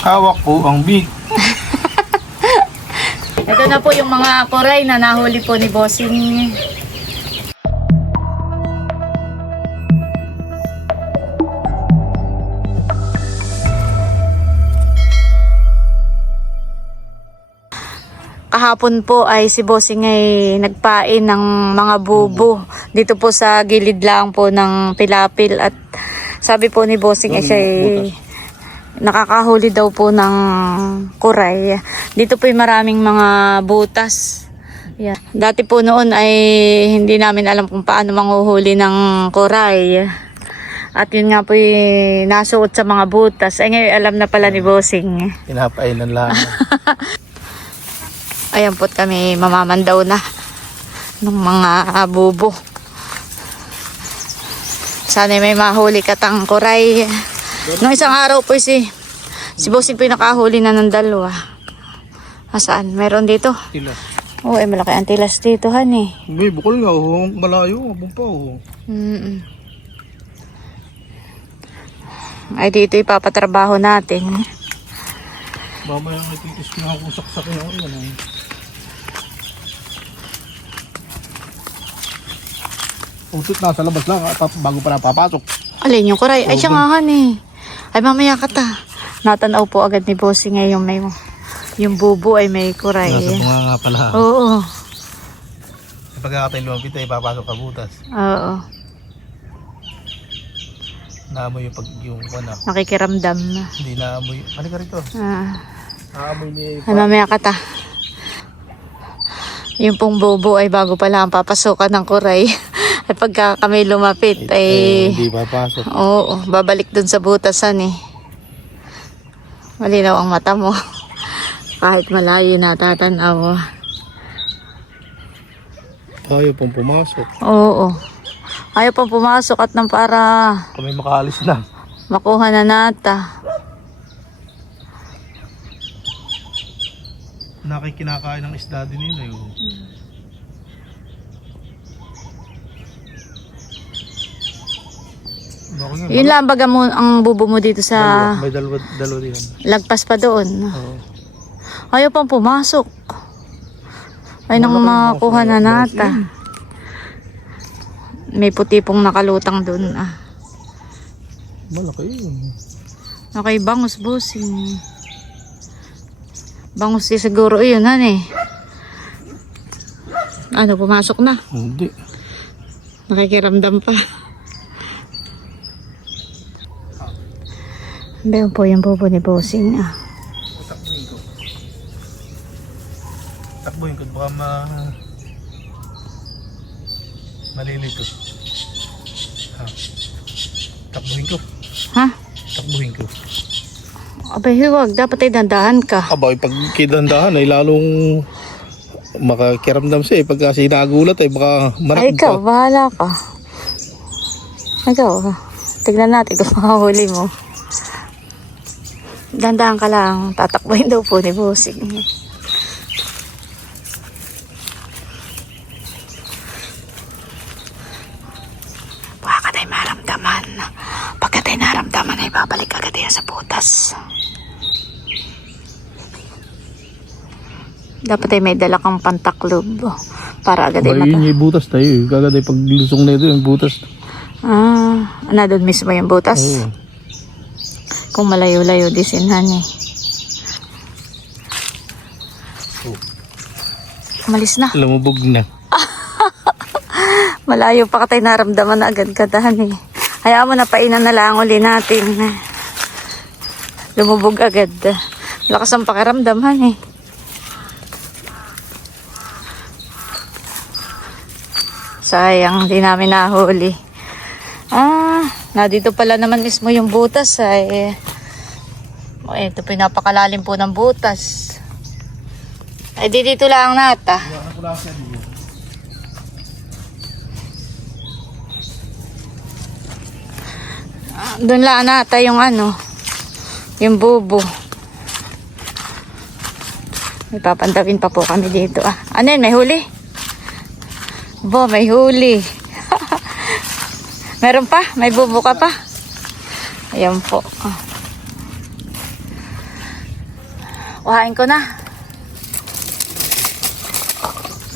Hawak po ang big. Ito na po yung mga kuray na nahuli po ni Bossing. Kahapon po ay si Bossing ay nagpain ng mga bubo dito po sa gilid lang po ng Pilapil at sabi po ni Bossing ay siya ay nakakahuli daw po ng kuray. Dito po ay maraming mga butas. Yeah. Dati po noon ay hindi namin alam kung paano manghuhuli ng kuray. At yun nga po ay nasuot sa mga butas. Ay ngayon alam na pala ni Bossing. Pinapainan lang. Ayan po kami mamamandaw na ng mga bubo. Sana may mahuli katang kuray. Nung isang araw po si Bossing po yung nakahuli na ng dalawa. Saan? Meron dito? Tilas. Oo, ay malaki ang tilas dito, honey. May bukol nga, malayo, abong pa. Ay dito ipapatrabaho natin. Mamaya may titis ko na kung saksakin ako yan. Utot na sa labas lang bago pa napapasok. Alin yung kuray? Ay siya nga, honey. Ay mamaya ka ta. Natanaw po agad ni Bossing ngayon may yung bubo ay may kuray. Nasa bunga nga pala. Oo. Pagkakatay lumapit ay papasok ka butas. Oo. Naamoy yung ano. Nakikiramdam. Hindi naamoy. Ano ka rito? Naamoy ni... Ay mamaya ka ta. Yung pong bubo ay bago pala ang papasukan ng kuray. Ay pagka kami lumapit ay... Hindi papasok. Oo, babalik dun sa butasan eh. Malinaw ang mata mo. Kahit malayo natatanaw. Ayaw pong pumasok. Oo. Ayaw pang pumasok at nang para Kami makaalis na. makuha na nata. Nakikinakain ng isda din nila yun. Yun lang baga mo ang bubo mo dito sa May dalawa din. lagpas pa doon. Oo. Ayaw pang pumasok. Ay nang makuha na nata. May puti pong nakalutang doon. Malaki yun. Okay, bangus Bossing. Bangus siguro yun, honey. Ano, pumasok na? Hindi. Nakikiramdam pa. Bayan po yung bubo ni Bossing. Takbuhin ko. Takbuhin ko. Baka malilito. Takbuhin ko. Ha? Takbuhin ko. Abay, huwag. Dapat ay dandahan ka. Aba, pag kidandahan ay lalong makakiramdam siya eh. Pagka sinagulat ay baka Ay, marakit ikaw, pa. bahala ka. Ikaw, tignan natin kung makahuli mo. Dandahan ka lang. Tatakbuhin daw po ni Bossing. Baka ka tayo maramdaman. Pagka tayo naramdaman ay babalik agad yan sa butas. Dapat ay may dala kang pantaklob para agad ay Aba, yun yung butas tayo eh. Kagad ay paglusong na ito yung butas. na doon mismo yung butas. Oo. Kung malayo-layo disinhan eh. Umalis na. Lumubog na. Malayo pa ka tayo naramdaman na agad kadahan eh. Hayaan mo na painan na lang uli natin. Lumubog agad. Lakas ang pakiramdaman eh. Sayang, hindi namin nahuli. Dito pala naman mismo yung butas ay. Ito pinapakalalim po ng butas. Ay dito lang nata. Doon lang nata yung ano, yung bubo. May papandawin pa po kami dito. Ano yun, may huli? Bo, may huli. Meron pa? May bubo ka pa? Ayan po. Uhain ko na.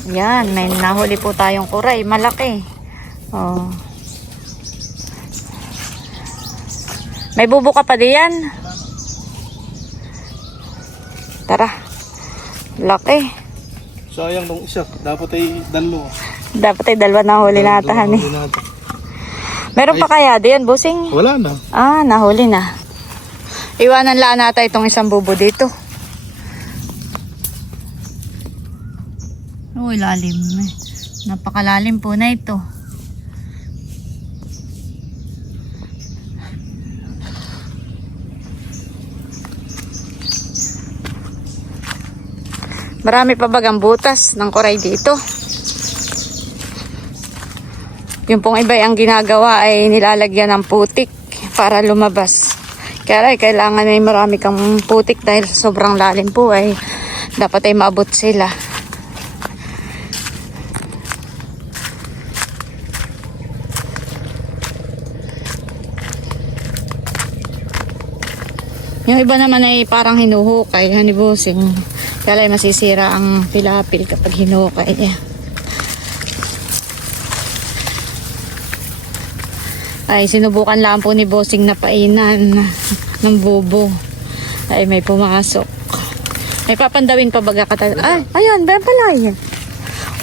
Yan, may nahuli po tayong kuray. Malaki. Oh. May bubo ka pa diyan. Tara. Laki. Sayang nung isa. Dapat ay dalawa. Dapat ay dalawa na huli natahan eh. Huli natin. Meron pa kaya diyan, bossing? Wala na. Ah, nahuli na. Iwanan lang natin itong isang bubo dito. Uy, lalim. Napakalalim po na ito. Marami pa bagang butas ng kuray dito. Yung pong iba ang ginagawa ay nilalagyan ng putik para lumabas. Kaya kailangan ay marami kang putik dahil sobrang lalim po ay dapat ay maabot sila. Yung iba naman ay parang hinuhukay, honey bossing. Kaya ay masisira ang pilapil kapag hinukay niya. Ay sinubukan lang po ni bossing na painan ng bubo. Ay may pumasok. May papandawin pa baga ka. Ay, ayan, ba pala yan.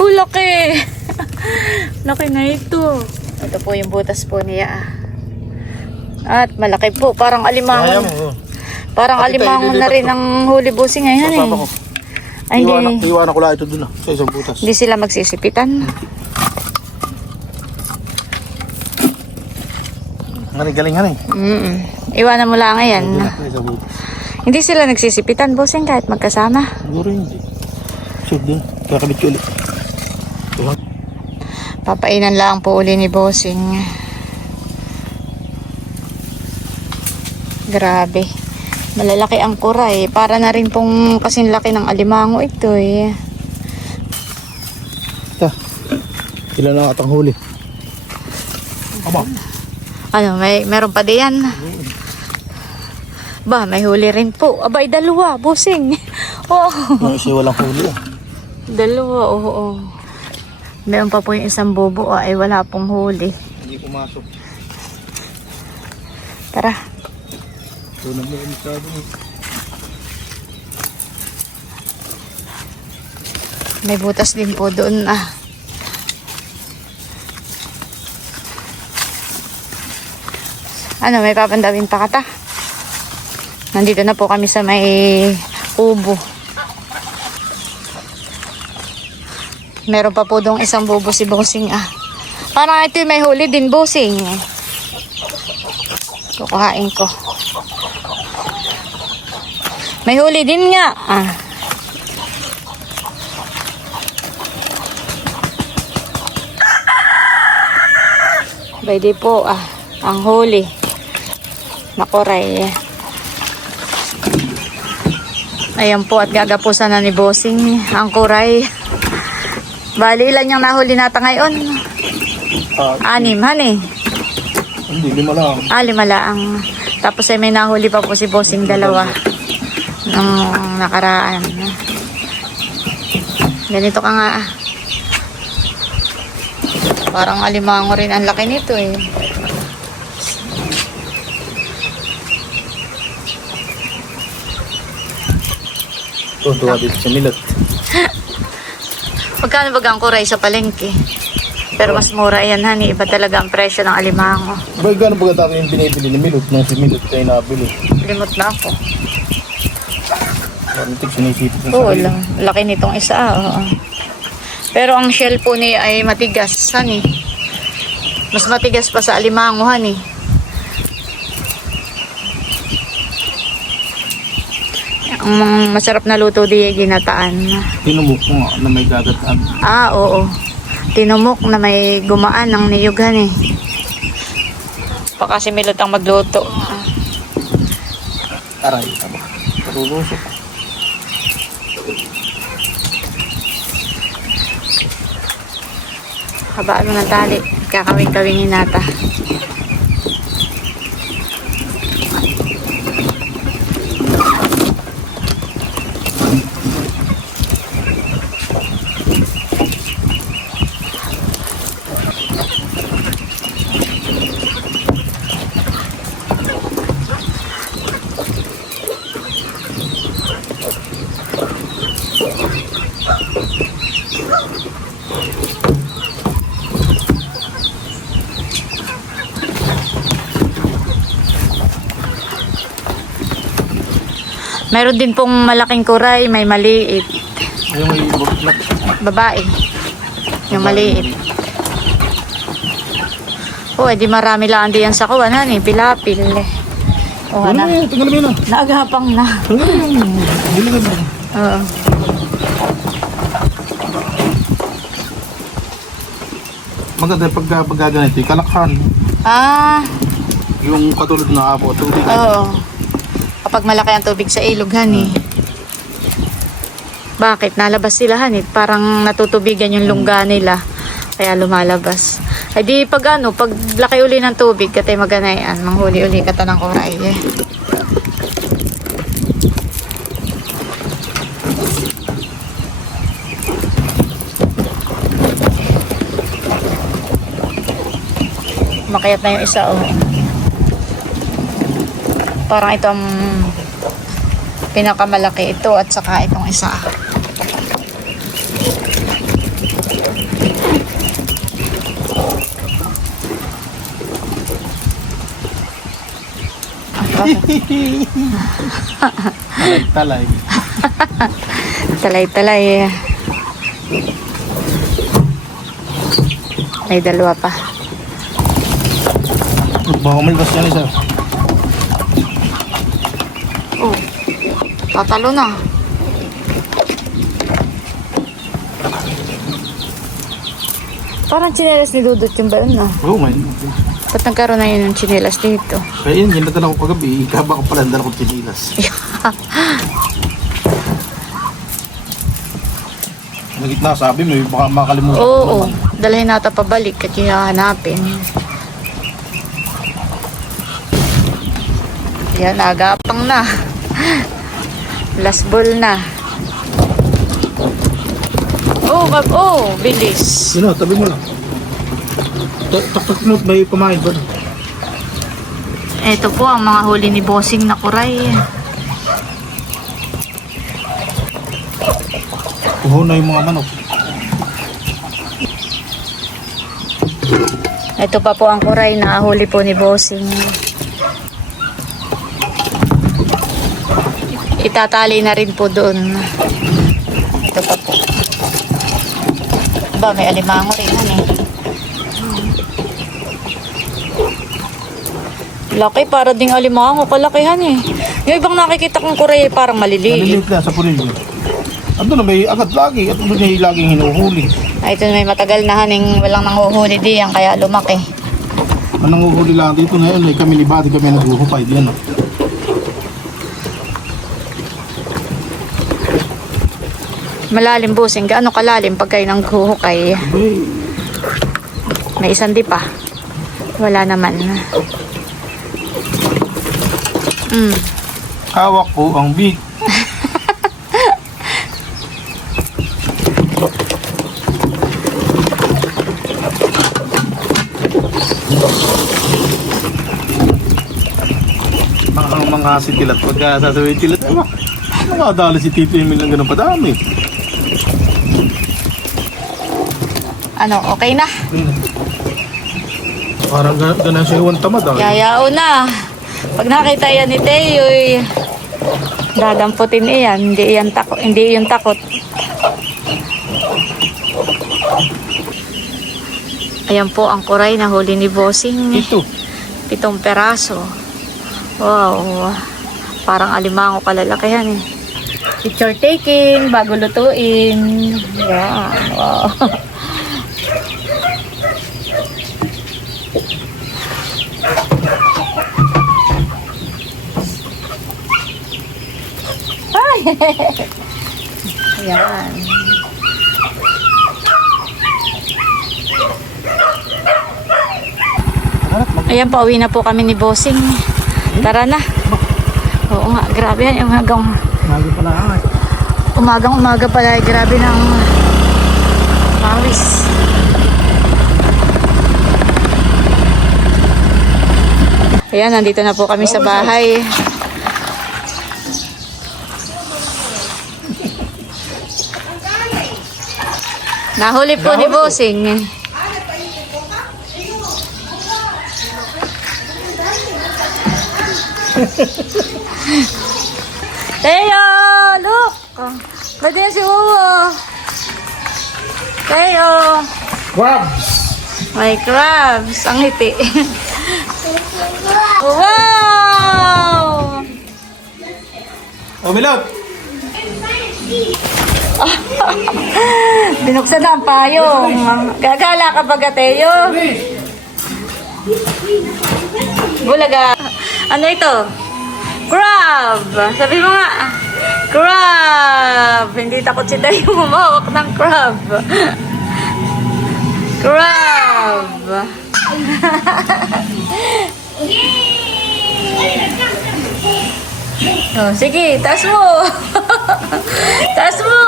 Oh, laki. Laki na ito. Ito po yung butas po niya. At malaki po, parang alimango. Parang alimango na rin ang huli bossing ngayon eh. Ay, iwanan ko lang ito dun sa isang butas. Hindi sila magsisipitan. Galing hanay. Iwanan mo lang yan. Hindi sila nagsisipitan, bossing, kahit magkasama. Siguro hindi. Sud din. Kakabit ko ulit. Papainan lang po uli ni bossing. Grabe. Malalaki ang kuray. Para na rin pong kasing laki ng alimango ito eh. Ilan ang atang huli? Aba. Ano, meron pa diyan. Ba, may huli rin po. Abay, dalawa, bossing. Oh. Yung isa walang huli. Dalawa, oo. Meron pa po yung isang bubo ay wala pong huli. Hindi pumasok. Tara. Doon na mo masyado. May butas din po doon Ano, may papandawin pa kata? Nandito na po kami sa may kubo. Meron pa po doong isang bubo si bossing Parang ito may huli din bossing. Kukuhain ko. May huli din nga. Pwede po ang huli na kuray. Ayan po at gagapusan na ni bossing ang kuray. Bali ilan yung nahuli nata ngayon? 6 honey. Hindi, 5 lang. 5 lang. Tapos ay may nahuli pa po si bossing 2 nung nakaraan. Ganito ka nga Parang alimango rin ang laki nito eh. Tuwa dito sa milot. Magkano ba ang kuray sa palengke? Pero mas mura yan, honey. Iba talaga ang presyo ng alimango. Abay, gano'n ba dati yung binibili ni Milot? Nung si Milot tayo nabili. Limot na ako. Parang tig sinisipit ng Oo, sarili. laki nitong isa. Oo. Pero ang shell po niya ay matigas, honey. Mas matigas pa sa alimango, honey. Ang masarap na luto di ginataan. Tinumok ko nga na may gagataan. Oo. Tinumok na may gumaan ng niyugan eh. Pa kasi Milot ang magluto. Aray, tama. Parulusok. Habaan mo ng tali. Kakawing-kawingin nata. Mayroon din pong malaking kuray, may maliit. Yung may burlak. Babae. Yung maliit. Oh, edi marami lang diyan sa kuwanan eh. Pilapil eh. Oh, Ano na. yun? Tingnan mo yun ah. Naagapang na. Ano yun? Biligan mo. Oo. Maganda yung pagkaganito, yung kalakhan. Ah, Yung katulad na apo, tubig. oo. Kapag malaki ang tubig sa ilog, hani. Bakit? Nalabas sila, hani. Parang natutubigan yung lungga nila. Kaya lumalabas. Ay di pag ano, pag laki uli ng tubig, katay maganayan. Manghuli uli kata ng kuray eh. Makayat na yung isa, oh. Parang ito ang pinakamalaki ito at saka itong isa. Talay. Talay-talay. May dalawa pa. Baka umalbas yan isa. Oh, tatalo na. Parang tsinelas ni Dudut yung ba yun, no? Oo, man. Ba't nagkaroon na yun ng tsinelas dito? Kaya yun, yung natala ko kagabi, ikaba ko pala, dala ko tinilas. Nagitna, sabi mo, baka makalimutan ko Oo, naman. dalhin nata pabalik at yung hahanapin. Yan, agapang na. Last ball na. Oh, bilis. Yun na, tabi mo lang. Tak-tak mo, may pamain ba? Ito po ang mga huli ni Bossing na kuray. Kuho na yung mga manok. Ito pa po ang kuray na huli po ni Bossing. Itatali na rin po doon. Ito pa po. Ba, may alimango rin yan eh. Laki, para ding alimango, kalakihan eh. Yung ibang nakikita kong kuray parang maliliit. Maliliit na sa pulil. Ando na may agad lagi at ando niya laging hinuhuli. Ay, ito may matagal na haning walang nanghuhuli diyan, kaya lumaki. Ang nanguhuli lang dito ngayon, kami ni Buddy kami naghuhukay diyan. Malalim, Bossing. Gaano kalalim pag kayo nanghuhukay? Abay, May isang di pa. Wala naman. hawak po ang big. Mga sitilat pagka sasabihin tilat, nakadali si Tito Emil ng ganun padami. Ano, okay na? Parang ganun siya iwan tamad. Yayao na. Pag nakita yan ni Teo, dadamputin iyan. Hindi yung takot. Ayan po ang kuray na huli ni Bossing. Ito. 7 peraso. Wow. Parang alimango kalalakihan eh. Picture taking bago lutuin. Yan. Wow. Ay! Yan. Ayan, pauwi na po kami ni Bossing. Tara na. Oo nga, grabe yan. Lagi pala nga. Umagang-umaga pala. Grabe ng pawis. Ayan, nandito na po kami sa bahay. Nahuli po ni Bossing. Teo! Pwede yan si Wuwo. Kayo. Crabs! May crabs. Ang ngiti. Wow! Oh, Milot! Binuksan na ang payong. Gagala ka ba, Gateo? Bulaga. Ano ito? Crab! Sabi mo nga. Crab! Hindi takot si Dayo humawak ng crab. Crab! Oh, sige, taas mo. Taas mo.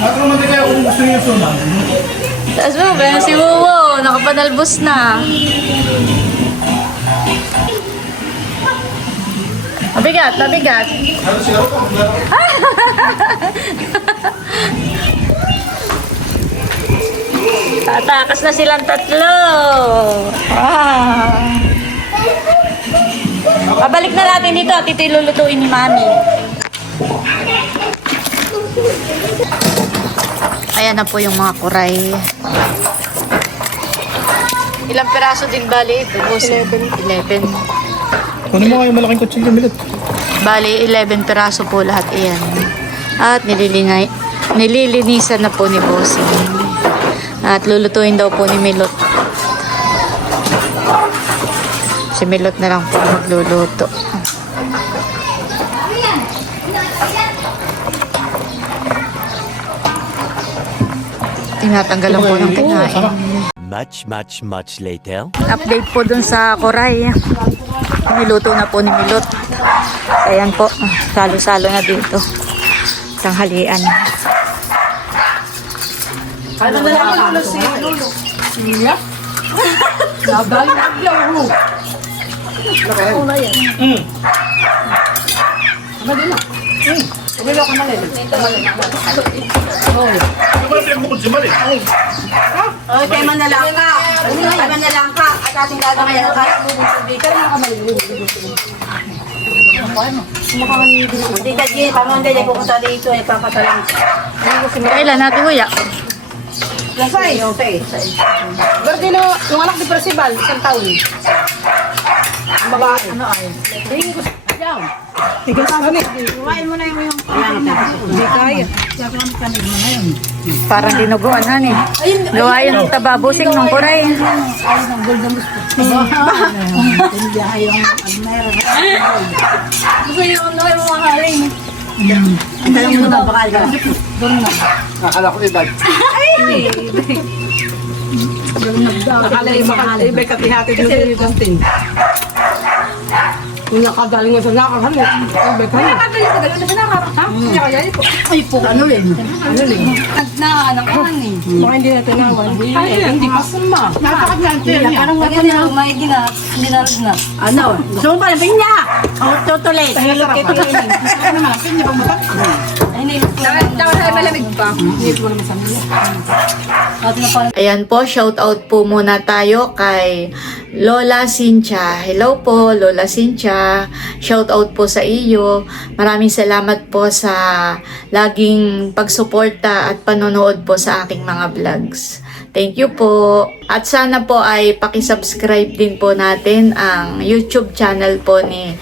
Ako naman kaya kung gusto niyo sunan. Taas mo, kaya si Wuwo, nakapanalbos na. Mabigat, mabigat. Ano sila? Tatakas na silang tatlo. Ah. Pabalik na natin dito at ito ilulutuin ni Mami. Ayan na po yung mga kuray. Ilang peraso din bali ito? 11. Kunin mo nga yung malaking kutsilyo, Milot. Bali, 11 peraso po lahat iyan. At nililinisan na po ni Bossing. At lulutuin daw po ni Milot. Si Milot na lang po magluluto. Tinatanggalan po ng kinain. Much later. Update po dun sa Koray. Niluto na po ni Milot. Ayan po, salo-salo na dito. Tanghalian. Ano na lang ang si Lolo? Iya? Nabay na aglaw mo. Ako na yan. Ama din na. Umilo ka na rin. Ano ba pinagmukod si Mali? Ay, kay manalang ka. Kay manalang ka. At ating gagawin ang kahit bubong-sabi. Kaya mga kamalilin. Hindi ka G, paano hindi pupunta dito ay papatalang. Kailan natin kuya? Lasay. Gardino, yung anak ni Percival, isang taon. Ang babae. Ano ay? Tingin ko siya. Tigas kami. Kumain mo na yung hindi kaya. Parang dinuguan han eh. Gawa yung tababusing ng Koray. Ay, ng golden gusto. Hindi ayong almera. Gusto yung ano yung mga haling. Ang talang mo na bakal ka. Doon na. Akala ko ibag. Nakala yung bakal. Ibay katihati doon sa Dustin. Kung nakagaling nga sa nakakahan, ibay ka na. Nakagaling sa gano'n na nakakahan. Nakagaling po. Ay po. Ano rin? Ano rin? Nagnaanang eh. Baka hindi na tinawan. Hindi pa suma. Napakagante niya. Parang wala na may ginap. Hindi na rin na. Ano? Gusto mo pa na pinya? O tutulit. Tahilap kayo tutulit. Ano naman? Pinya pa matak? Ay, nilip ko. Dapat ay malamig pa. Nilip ko naman sa mga. Ayan po, shout out po muna tayo kay Lola Cynthia. Hello po, Lola Cynthia. Shout out po sa iyo. Maraming salamat po sa laging pagsuporta at panonood po sa aking mga vlogs. Thank you po. At sana po ay pakisubscribe din po natin ang YouTube channel po ni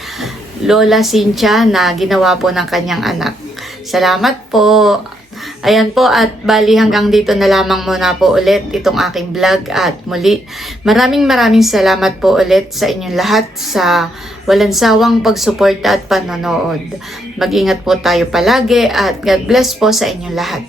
Lola Cynthia na ginawa po ng kanyang anak. Salamat po. Ayan po, at bali hanggang dito na lamang muna po ulit itong aking vlog, at muli maraming salamat po ulit sa inyong lahat sa walang sawang pagsuporta at panonood. Mag-ingat po tayo palagi at God bless po sa inyong lahat.